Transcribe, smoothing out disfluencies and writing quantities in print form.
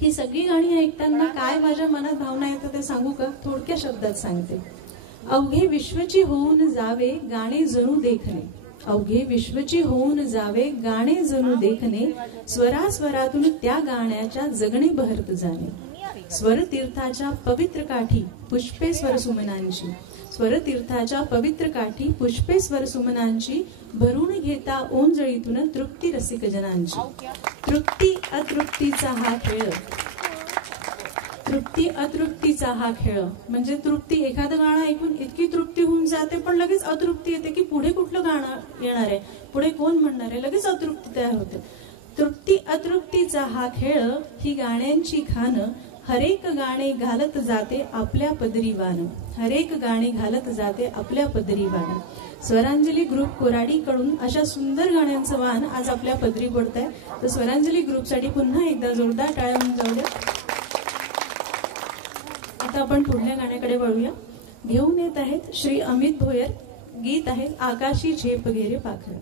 ही सगळी गाणी ऐकताना काय माझ्या मनात भावना येतात ते सांगू का? थोडक्या शब्दात सांगते. अवघे विश्वची होऊन जावे गाणे जणू देखणे, अवघे विश्वची होऊन जावे गाणे जणू देखणे, स्वरास्वरातून त्या गाण्याच्या जगणे बहरत जाणे. स्वरतीर्थाच्या पवित्र काठी पुष्पे स्वरसुमनांची, स्वरतीर्थाच्या पवित्र काठी पुष्पे स्वरसुमनांची, भरून घेता ओंजळीतून तृप्ती रसिक जनांची. तृप्ती अतृप्तीचा हा खेळ, तृप्ती अतृप्तीचा हा खेळ. म्हणजे तृप्ती, एखादं गाणं ऐकून इतकी तृप्ती होऊन जाते पण लगेच अतृप्ती येते की पुढे कुठलं गाणं येणार आहे, पुढे कोण म्हणणार आहे, लगेच अतृप्ती तयार होते. तृप्ती अतृप्तीचा हा खेळ, ही गाण्यांची खान, हरेक गाणे घालत जाते आपल्या पदरी वान, हरेक गाणे घालत जाते आपल्या पदरी वान. स्वरांजली ग्रुप कोराडी कडून अशा सुंदर गाण्यांचं वान आज आपल्या पदरी पडत आहे. तर स्वरांजली ग्रुपसाठी पुन्हा एकदा जोरदार टाळ्या म्हणून जाऊया. आता आपण पुढल्या गाण्याकडे वळूया. घेऊन येत आहेत श्री अमित भोयर. गीत आहे आकाशी झेप घेरे पाखर.